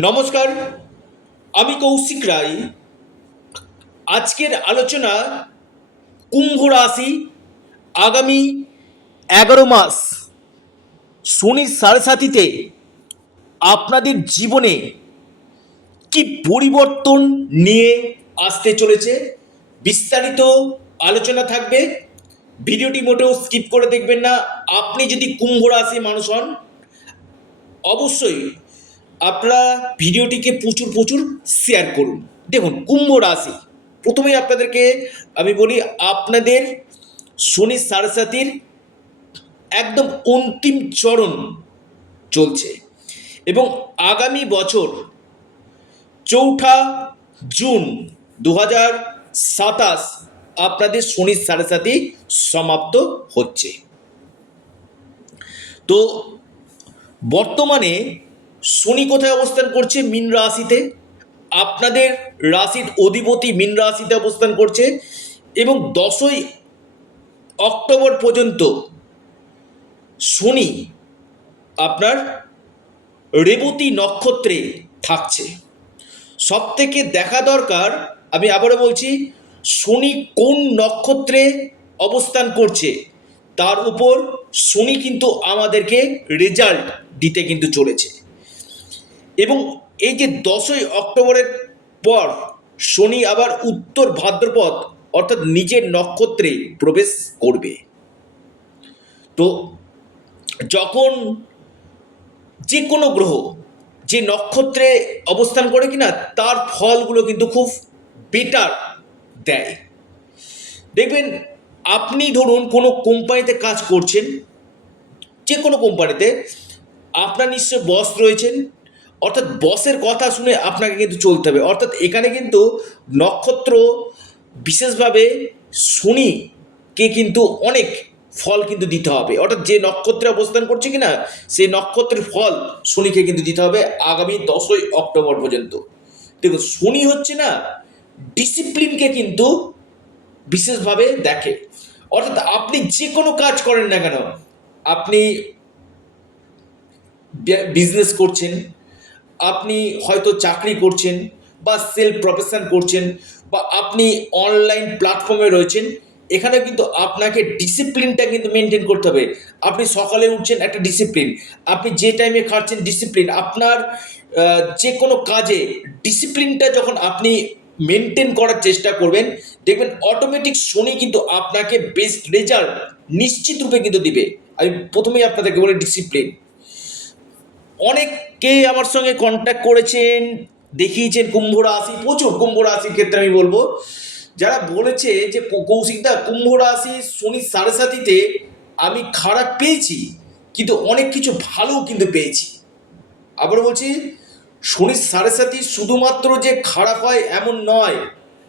নমস্কার, আমি কৌশিক রায়। আজকের আলোচনা কুম্ভ রাশি আগামী 11 মাস শনির সাড়ে সাথীতে আপনাদের জীবনে কি পরিবর্তন নিয়ে আসতে চলেছে বিস্তারিত আলোচনা থাকবে। ভিডিওটি মোটেও স্কিপ করে দেখবেন না। আপনি যদি কুম্ভ রাশি মানুষ হন, অবশ্যই আপনারা ভিডিওটিকে প্রচুর প্রচুর শেয়ার করুন। দেখুন, কুম্ভ রাশি, প্রথমেই আপনাদেরকে আমি বলি, আপনাদের শনি সাড়ে সাতির একদম অন্তিম চরণ চলছে এবং আগামী বছর 4 জুন 2027 আপনাদের শনির সাড়ে সাতি সমাপ্ত হচ্ছে। তো বর্তমানে শনি কোথায় অবস্থান করছে? মীন রাশিতে। আপনাদের রাশির অধিপতি মীন রাশিতে অবস্থান করছে এবং 10 অক্টোবর পর্যন্ত শনি আপনার রেবতী নক্ষত্রে থাকছে। সব থেকে দেখা দরকার, আমি আবারও বলছি, শনি কোন নক্ষত্রে অবস্থান করছে তার উপর শনি কিন্তু আমাদেরকে রেজাল্ট দিতে কিন্তু চলেছে। এবং এই যে 10 অক্টোবরের পর শনি আবার উত্তর ভাদ্রপদ অর্থাৎ নিজের নক্ষত্রে প্রবেশ করবে। তো যখন যে কোনো গ্রহ যে নক্ষত্রে অবস্থান করে কিনা তার ফলগুলো কিন্তু খুব বেটার দেয়। দেখবেন, আপনি ধরুন কোনো কোম্পানিতে কাজ করছেন, যে কোনো কোম্পানিতে আপনার নিশ্চয় বস রয়েছেন, অর্থাৎ বসের কথা শুনে আপনাকে কিন্তু চলতে হবে। অর্থাৎ এখানে কিন্তু নক্ষত্র বিশেষভাবে শনিকে কিন্তু অনেক ফল কিন্তু দিতে হবে। অর্থাৎ যে নক্ষত্রে অবস্থান করছে কিনা সেই নক্ষত্রের ফল শনিকে কিন্তু দিতে হবে আগামী 10 অক্টোবর পর্যন্ত। দেখুন, শনি হচ্ছে না ডিসিপ্লিনকে কিন্তু বিশেষভাবে দেখে। অর্থাৎ আপনি যে কোনো কাজ করেন না কেন, আপনি বিজনেস করছেন, আপনি হয়তো চাকরি করছেন বা সেলফ প্রফেশন করছেন, বা আপনি অনলাইন প্ল্যাটফর্মে রয়েছেন, এখানে কিন্তু আপনাকে ডিসিপ্লিনটা কিন্তু মেনটেন করতে হবে। আপনি সকালে উঠছেন, একটা ডিসিপ্লিন, আপনি যে টাইমে খাচ্ছেন ডিসিপ্লিন, আপনার যে কোনো কাজে ডিসিপ্লিনটা যখন আপনি মেনটেন করার চেষ্টা করবেন, দেখবেন অটোমেটিক শনি কিন্তু আপনাকে বেস্ট রেজাল্ট নিশ্চিত রূপে কিন্তু দিবে। আমি প্রথমেই আপনাদেরকে বলি ডিসিপ্লিন। অনেকে আমার সঙ্গে কন্ট্যাক্ট করেছেন, দেখিয়েছেন কুম্ভ রাশি, প্রচুর কুম্ভ রাশির ক্ষেত্রে আমি বলবো, যারা বলেছে যে কৌশিকদা, কুম্ভ রাশি শনির সাড়ে সাতিতে আমি খারাপ পেয়েছি কিন্তু অনেক কিছু ভালো কিন্তু পেয়েছি। আবার বলছি, শনির সাড়ে সাতি শুধুমাত্র যে খারাপ হয় এমন নয়।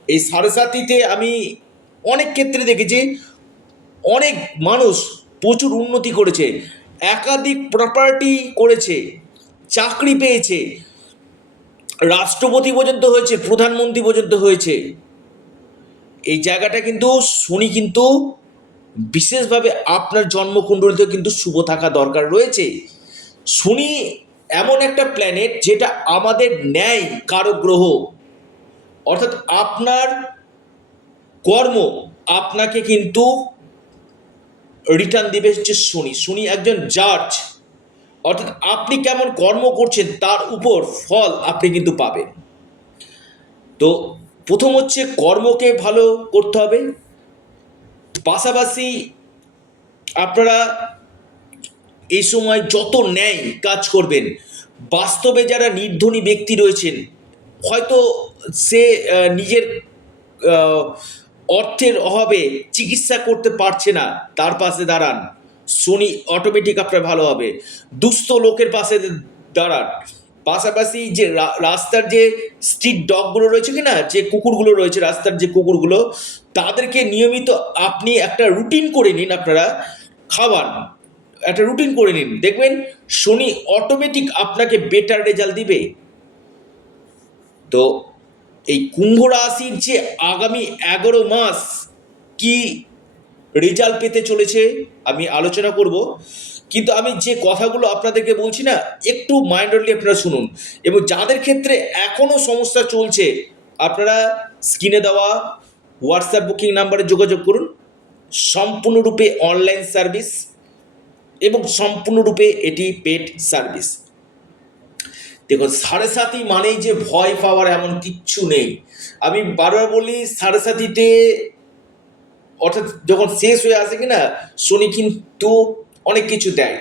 এই সাড়ে সাতিতে আমি অনেক ক্ষেত্রে দেখেছি অনেক মানুষ প্রচুর উন্নতি করেছে, একাধিক প্রপার্টি করেছে, চাকরি পেয়েছে, রাষ্ট্রপতি পর্যন্ত হয়েছে, প্রধানমন্ত্রী পর্যন্ত হয়েছে। এই জায়গাটা কিন্তু শনি কিন্তু বিশেষভাবে আপনার জন্মকুণ্ডলিতে কিন্তু শুভ থাকা দরকার রয়েছে। শনি এমন একটা প্ল্যানেট যেটা আমাদের ন্যায় কারক গ্রহ। অর্থাৎ আপনার কর্ম আপনাকে কিন্তু রিটার্ন দিবে হচ্ছে শনি। শনি একজন জাজ, অর্থাৎ আপনি কেমন কর্ম করছেন তার উপর ফল আপনি কিন্তু পাবেন। তো প্রথম হচ্ছে কর্মকে ভালো করতে হবে, পাশাপাশি আপনারা এই সময় যত ন্যায় কাজ করবেন। বাস্তবে যারা নির্ধনী ব্যক্তি রয়েছেন, হয়তো সে নিজের অর্থের অভাবে চিকিৎসা করতে পারছে না, তার পাশে দাঁড়ান, শনি অটোমেটিক আপনার ভালো হবে। দুস্থ লোকের পাশে দাঁড়ান। পাশাপাশি যে রাস্তার যে স্ট্রিট ডগগুলো রয়েছে কিনা, যে কুকুরগুলো রয়েছে, রাস্তার যে কুকুরগুলো, তাদেরকে নিয়মিত আপনি একটা রুটিন করে নিন, আপনারা খাওয়ান, একটা রুটিন করে নিন, দেখবেন শনি অটোমেটিক আপনাকে বেটার রেজাল্ট দিবে। তো এই কুম্ভ রাশির যে আগামী 11 মাস কি রেজাল্ট পেতে চলেছে আমি আলোচনা করব। কিন্তু আমি যে কথাগুলো আপনাদেরকে বলছি না, একটু মাইন্ডলি আপনারা শুনুন। এবং যাদের ক্ষেত্রে এখনও সমস্যা চলছে, আপনারা স্ক্রিনে দেওয়া হোয়াটসঅ্যাপ বুকিং নাম্বারে যোগাযোগ করুন। সম্পূর্ণরূপে অনলাইন সার্ভিস এবং সম্পূর্ণরূপে এটি পেড সার্ভিস। দেখুন, 7.5 মানেই যে ভয় পাওয়ার এমন কিচ্ছু নেই। আমি বারবার বলি, 7.5-তে অর্থাৎ যখন শেষ হয়ে আসে কিনা, শনি কিন্তু অনেক কিছু দেয়।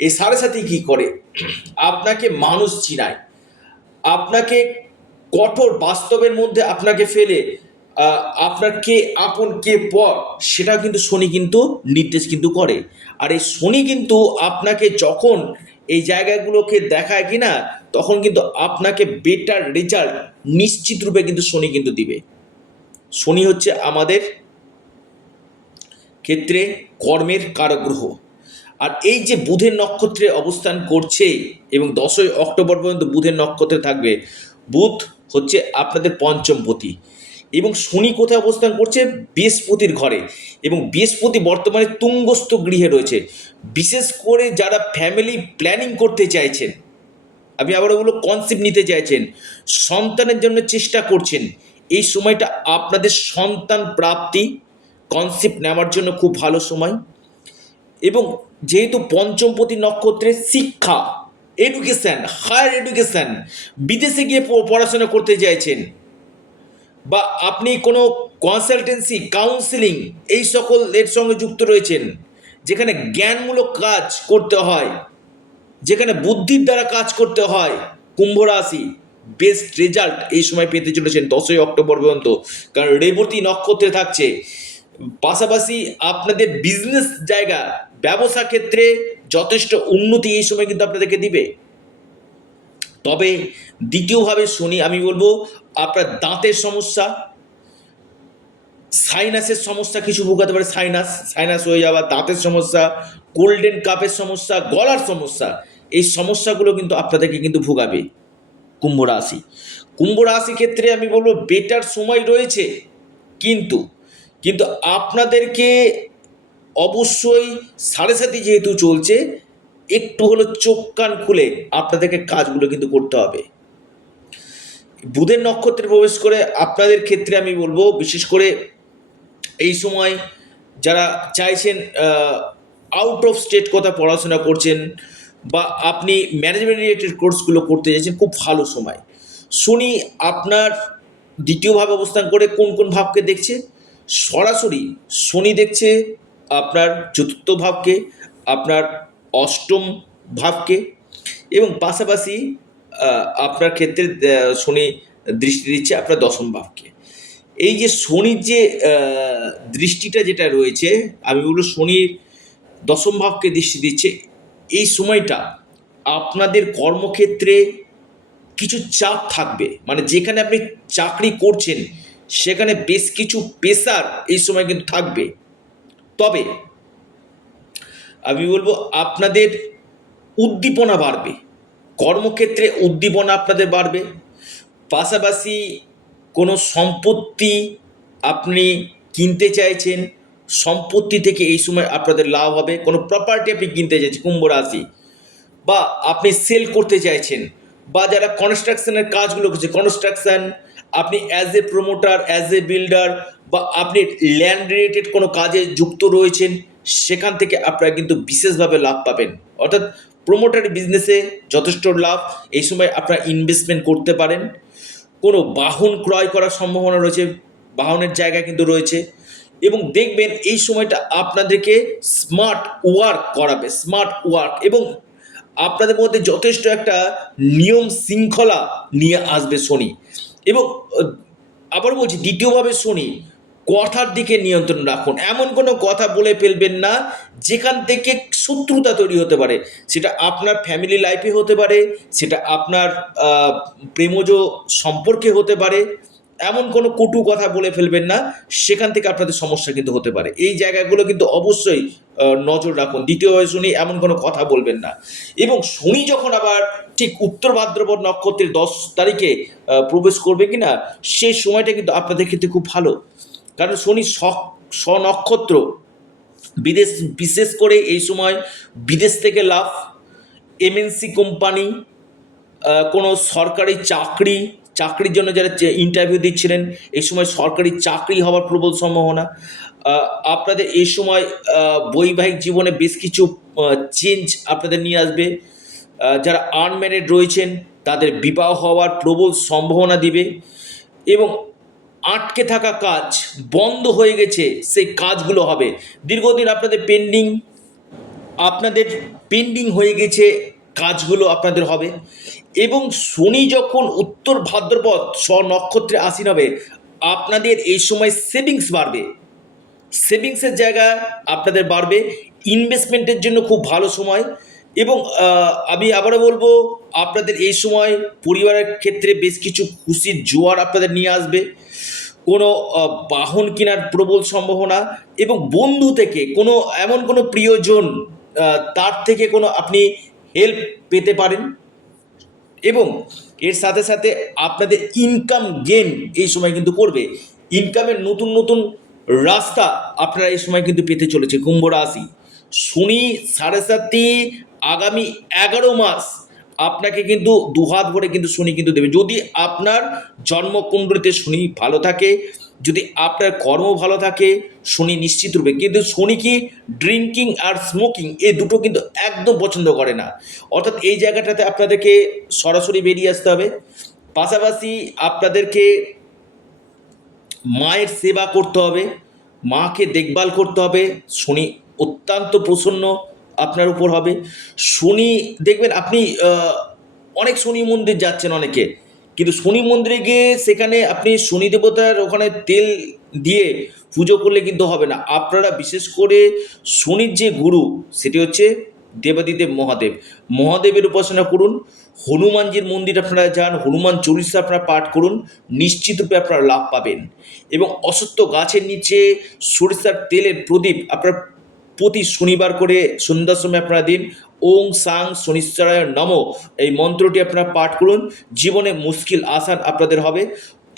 এই 7.5 কি করে? আপনাকে মানুষ চিনায়, আপনাকে কঠোর বাস্তবের মধ্যে আপনাকে ফেলে আপনার কে আপন কে পর সেটা কিন্তু শনি কিন্তু নির্দেশ কিন্তু করে। আর এই শনি কিন্তু আপনাকে যখন এই জায়গাগুলোকে দেখায় কিনা, তখন কিন্তু আপনাকে বেটার রেজাল্ট নিশ্চিত রূপে কিন্তু শনি কিন্তু দিবে। শনি হচ্ছে আমাদের ক্ষেত্রে কর্মের কারক গ্রহ। আর এই যে বুধের নক্ষত্রে অবস্থান করছে এবং 10ই অক্টোবর পর্যন্ত বুধের নক্ষত্রে থাকবে, বুধ হচ্ছে আপনাদের পঞ্চমপতি এবং শনি কোথায় অবস্থান করছে? বৃহস্পতির ঘরে। এবং বৃহস্পতি বর্তমানে তুঙ্গস্থ গৃহে রয়েছে। বিশেষ করে যারা ফ্যামিলি প্ল্যানিং করতে চাইছেন, আমি আবার ওগুলো কনসেপ্ট নিতে চাইছেন, সন্তানের জন্য চেষ্টা করছেন, এই সময়টা আপনাদের সন্তান প্রাপ্তি কনসেপ্ট নেওয়ার জন্য খুব ভালো সময়। এবং যেহেতু পঞ্চমপতি নক্ষত্রের শিক্ষা, এডুকেশান, হায়ার এডুকেশান, বিদেশে গিয়ে পড়াশোনা করতে চাইছেন, বা আপনি কোনো কনসালটেন্সি কাউন্সিলিং এই সকল এর সঙ্গে যুক্ত রয়েছেন, যেখানে জ্ঞানমূলক কাজ করতে হয়, যেখানে বুদ্ধির দ্বারা কাজ করতে হয়, কুম্ভ রাশি বেস্ট রেজাল্ট এই সময় পেতে চলেছেন 10ই অক্টোবর পর্যন্ত। কারণ রেবতী নক্ষত্রে থাকছে। পাশাপাশি আপনাদের বিজনেস জায়গা, ব্যবসা ক্ষেত্রে যথেষ্ট উন্নতি এই সময় কিন্তু আপনাদেরকে দিবে। তবে দ্বিতীয়ভাবে শনি, আমি বলবো আপনার দাঁতের সমস্যা, সাইনাসের সমস্যা কিছু ভোগাতে পারে, সাইনাস হয়ে যাওয়া, দাঁতের সমস্যা, গোল্ডেন কাপের সমস্যা, গলার সমস্যা, এই সমস্যাগুলো কিন্তু আপনাদেরকে কিন্তু ভোগাবে কুম্ভ রাশি। কুম্ভ রাশি ক্ষেত্রে আমি বলবো বেটার সময় রয়েছে, কিন্তু কিন্তু আপনাদেরকে অবশ্যই 7.5 যেহেতু চলছে, একটু হলো চোখ কান খুলে আপনাদেরকে কাজগুলো কিন্তু করতে হবে। বুধের নক্ষত্রে প্রবেশ করে আপনাদের ক্ষেত্রে আমি বলবো, বিশেষ করে এই সময় যারা চাইছেন আউট অফ স্টেট কথা পড়াশোনা করছেন, বা আপনি ম্যানেজমেন্ট রিলেটেড কোর্সগুলো করতে চাইছেন, খুব ভালো সময়। শনি আপনার দ্বিতীয়ভাবে অবস্থান করে কোন কোন ভাবকে দেখছে? সরাসরি শনি দেখছে আপনার চতুর্থ ভাবকে, আপনার অষ্টম ভাবকে, এবং পাশাপাশি আপনার ক্ষেত্রে শনি দৃষ্টি দিচ্ছে আপনার দশম ভাবকে। এই যে শনির যে দৃষ্টিটা যেটা রয়েছে, আমি বলবো শনির দশম ভাবকে দৃষ্টি দিচ্ছে। এই সময়টা আপনাদের কর্মক্ষেত্রে কিছু চাপ থাকবে, মানে যেখানে আপনি চাকরি করছেন সেখানে বেশ কিছু প্রেসার এই সময় কিন্তু থাকবে। তবে আমি বলবো আপনাদের উদ্দীপনা বাড়বে, কর্মক্ষেত্রে উদ্দীপনা আপনাদের বাড়বে। পাশাপাশি কোনো সম্পত্তি আপনি কিনতে চাইছেন, সম্পত্তি থেকে এই সময় আপনাদের লাভ হবে। কোনো প্রপার্টি আপনি কিনতে চাইছেন কুম্ভ রাশি, বা আপনি সেল করতে চাইছেন, বা যারা কনস্ট্রাকশনের কাজগুলো করছে, কনস্ট্রাকশন, আপনি as a promoter, as a builder, বা আপনি ল্যান্ড রিলেটেড কোনো কাজে যুক্ত রয়েছেন, সেখান থেকে আপনারা কিন্তু বিশেষভাবে লাভ পাবেন। অর্থাৎ প্রমোটারি বিজনেসে যথেষ্ট লাভ, এই সময় আপনারা ইনভেস্টমেন্ট করতে পারেন। কোনো বাহন ক্রয় করার সম্ভাবনা রয়েছে, বাহনের জায়গা কিন্তু রয়েছে। এবং দেখবেন এই সময়টা আপনাদেরকে স্মার্ট ওয়ার্ক করাবে, স্মার্ট ওয়ার্ক, এবং আপনাদের মধ্যে যথেষ্ট একটা নিয়ম শৃঙ্খলা নিয়ে আসবে শনি। এবং আবার বলছি, দ্বিতীয়ভাবে শনি কথার দিকে নিয়ন্ত্রণ রাখুন। এমন কোনো কথা বলে ফেলবেন না যেখান থেকে শত্রুতা তৈরি হতে পারে। সেটা আপনার ফ্যামিলি লাইফে হতে পারে, সেটা আপনার প্রেমজ সম্পর্কে হতে পারে। এমন কোনো কটু কথা বলে ফেলবেন না, সেখান থেকে আপনাদের সমস্যা কিন্তু হতে পারে। এই জায়গাগুলো কিন্তু অবশ্যই নজর রাখুন। দ্বিতীয়ভাবে শনি, এমন কোনো কথা বলবেন না। এবং শনি যখন আবার ঠিক উত্তর ভাদ্রপদ নক্ষত্রের 10 তারিখে প্রবেশ করবে কিনা, সেই সময়টা কিন্তু আপনাদের ক্ষেত্রে খুব ভালো। কারণ শনি স্বনক্ষত্র বিদেশ, বিশেষ করে এই সময় বিদেশ থেকে লাভ, এমএনসি কোম্পানি, কোনো সরকারি চাকরির জন্য যারা ইন্টারভিউ দিচ্ছিলেন, এই সময় সরকারি চাকরি হওয়ার প্রবল সম্ভাবনা। আপনাদের এই সময় বৈবাহিক জীবনে বেশ কিছু চেঞ্জ আপনাদের নিয়ে আসবে। যারা আনম্যারিড রয়েছেন তাদের বিবাহ হওয়ার প্রবল সম্ভাবনা দিবে, এবং আটকে থাকা কাজ, বন্ধ হয়ে গেছে সেই কাজগুলো হবে। দীর্ঘদিন আপনাদের পেন্ডিং হয়ে গেছে কাজগুলো আপনাদের হবে। এবং শনি যখন উত্তর ভাদ্রপদ নক্ষত্রে আসীন হবে, আপনাদের এই সময় সেভিংস বাড়বে, সেভিংসের জায়গা আপনাদের বাড়বে, ইনভেস্টমেন্টের জন্য খুব ভালো সময়। এবং আমি আবারও বলবো, আপনাদের এই সময় পরিবারের ক্ষেত্রে বেশ কিছু খুশির জোয়ার আপনাদের নিয়ে আসবে। কোনো বাহন কেনার প্রবল সম্ভাবনা, এবং বন্ধু থেকে এমন কোনো প্রিয়জন, তার থেকে কোনো আপনি হেল্প পেতে পারেন। এবং এর সাথে সাথে আপনাদের ইনকাম গেইন এই সময় কিন্তু করবে, ইনকামের নতুন নতুন রাস্তা আপনারা এই সময় কিন্তু পেতে চলেছে কুম্ভ রাশি। শনি 7.5 আগামী 11 মাস আপনাকে কিন্তু দুহাত ভরে কিন্তু শনি কিন্তু দেবে, যদি আপনার জন্মকুণ্ডলিতে শনি ভালো থাকে, যদি আপনার কর্ম ভালো থাকে, শনি নিশ্চিত রূপে। কিন্তু শনি কি ড্রিঙ্কিং আর স্মোকিং এই দুটো কিন্তু একদম পছন্দ করে না, অর্থাৎ এই জায়গাটাতে আপনাদেরকে সরাসরি বেরিয়ে আসতে হবে। পাশাপাশি আপনাদেরকে মায়ের সেবা করতে হবে, মাকে দেখভাল করতে হবে। শনি অত্যন্ত প্রসন্ন আপনার উপর হবে। শনি দেখবেন আপনি অনেক শনি মন্দির যাচ্ছেন অনেকে, কিন্তু শনি মন্দিরে গিয়ে সেখানে আপনি শনি দেবতার ওখানে তেল দিয়ে পুজো করলে কিন্তু হবে না। আপনারা বিশেষ করে শনির যে গুরু সেটি হচ্ছে দেবাদিদেব মহাদেবের উপাসনা করুন। হনুমানজির মন্দির আপনারা যান, হনুমান চল্লিশা আপনারা পাঠ করুন, নিশ্চিত রূপে আপনারা লাভ পাবেন। এবং অশ্বত্থ গাছের নিচে সরিষার তেলের প্রদীপ আপনারা প্রতি শনিবার করে সন্ধ্যার সময় আপনারা দিন। ওং সাং শনিশ্চরায় নমঃ এই মন্ত্রটি আপনারা পাঠ করুন, জীবনে মুশকিল আসান আপনাদের হবে।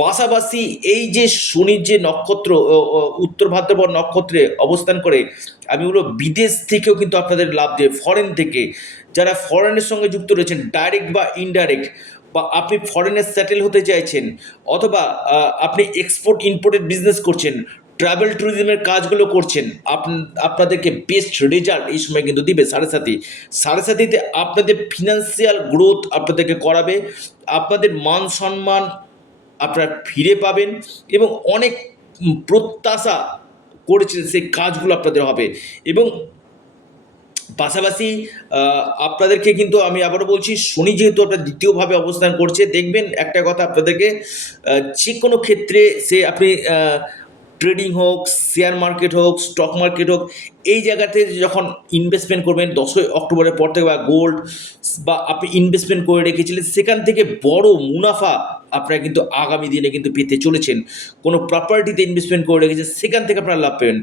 পাশাপাশি এই যে শনির যে নক্ষত্র উত্তর ভাদ্রপদ নক্ষত্রে অবস্থান করে, আমি বলবো বিদেশ থেকেও কিন্তু আপনাদের লাভ দেবে, ফরেন থেকে যারা ফরেনের সঙ্গে যুক্ত রয়েছেন, ডাইরেক্ট বা ইনডাইরেক্ট, বা আপনি ফরেনে সেটেল হতে চাইছেন, অথবা আপনি এক্সপোর্ট ইম্পোর্টের বিজনেস করছেন, ট্রাভেল ট্যুরিজমের কাজগুলো করছেন, আপনাদেরকে বেস্ট রেজাল্ট এই সময় কিন্তু দিবে। সাড়ে সাথীতে আপনাদের ফিনান্সিয়াল গ্রোথ আপনাদেরকে করাবে, আপনাদের মান সম্মান আপনারা ফিরে পাবেন, এবং অনেক প্রত্যাশা করেছেন সেই কাজগুলো আপনাদের হবে। এবং পাশাপাশি আপনাদেরকে কিন্তু আমি আবারও বলছি, শনি যেহেতু আপনার দ্বিতীয়ভাবে অবস্থান করছে, দেখবেন একটা কথা আপনাদেরকে, যে কোনো ক্ষেত্রে সে আপনি ট্রেডিং হোক, শেয়ার মার্কেট হোক, স্টক মার্কেট হোক, এই জায়গাতে যখন ইনভেস্টমেন্ট করবেন 10ই অক্টোবরের পর থেকে, বা গোল্ড বা আপনি ইনভেস্টমেন্ট করে রেখেছিলেন, সেখান থেকে বড় মুনাফা আপনারা কিন্তু আগামী দিনে কিন্তু পেতে চলেছেন। কোনো প্রপার্টিতে ইনভেস্টমেন্ট করে রেখেছেন, সেখান থেকে আপনারা লাভ পাবেন।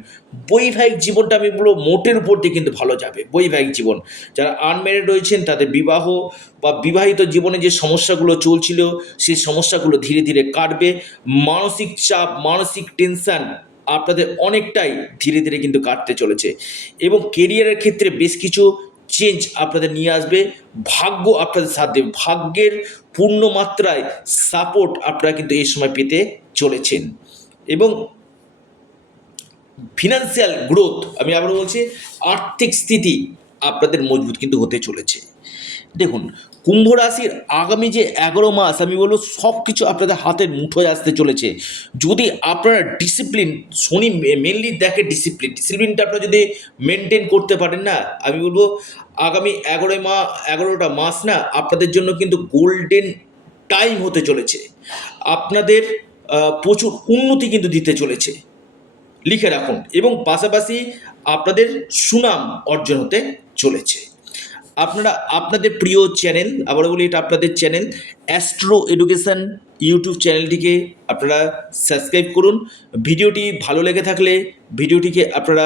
বৈবাহিক জীবনটা আমি বলবো মোটের উপর দিয়ে কিন্তু ভালো যাবে। বৈবাহিক জীবন, যারা আনম্যারিড রয়েছেন তাদের বিবাহ বা বিবাহিত জীবনে যে সমস্যাগুলো চলছিল, সেই সমস্যাগুলো ধীরে ধীরে কাটবে। মানসিক চাপ, মানসিক টেনশন আপনাদের অনেকটাই ধীরে ধীরে কিন্তু কাটতে চলেছে। এবং কেরিয়ারের ক্ষেত্রে বেশ কিছু চেঞ্জ আপনাদের নিয়ে আসবে। ভাগ্য আপনাদের সাথ দেবে, ভাগ্যের পূর্ণ মাত্রায় সাপোর্ট আপনারা কিন্তু এই সময় পেতে চলেছেন। এবং ফিনান্সিয়াল গ্রোথ, আমি আবার বলছি, আর্থিক স্থিতি আপনাদের মজবুত কিন্তু হতে চলেছে। দেখুন, কুম্ভ রাশির আগামী যে 11 মাস আমি বলবো সব কিছু আপনাদের হাতের মুঠোয় আসতে চলেছে, যদি আপনারা ডিসিপ্লিন, শনি মেনলি দেখে ডিসিপ্লিনটা আপনারা যদি মেনটেন করতে পারেন না, আমি বলবো আগামী 11টা মাস না আপনাদের জন্য কিন্তু গোল্ডেন টাইম হতে চলেছে। আপনাদের প্রচুর উন্নতি কিন্তু দিতে চলেছে, লিখে রাখুন। এবং পাশাপাশি আপনাদের সুনাম অর্জন হতে চলেছে। আপনারা আপনাদের প্রিয় চ্যানেল, আবারও বলি এটা আপনাদের চ্যানেল অ্যাস্ট্রো এডুকেশন ইউটিউব চ্যানেলটিকে আপনারা সাবস্ক্রাইব করুন। ভিডিওটি ভালো লেগে থাকলে ভিডিওটিকে আপনারা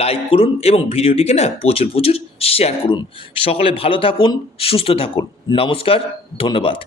লাইক করুন, এবং ভিডিওটিকে না প্রচুর শেয়ার করুন। সকলে ভালো থাকুন, সুস্থ থাকুন। নমস্কার, ধন্যবাদ।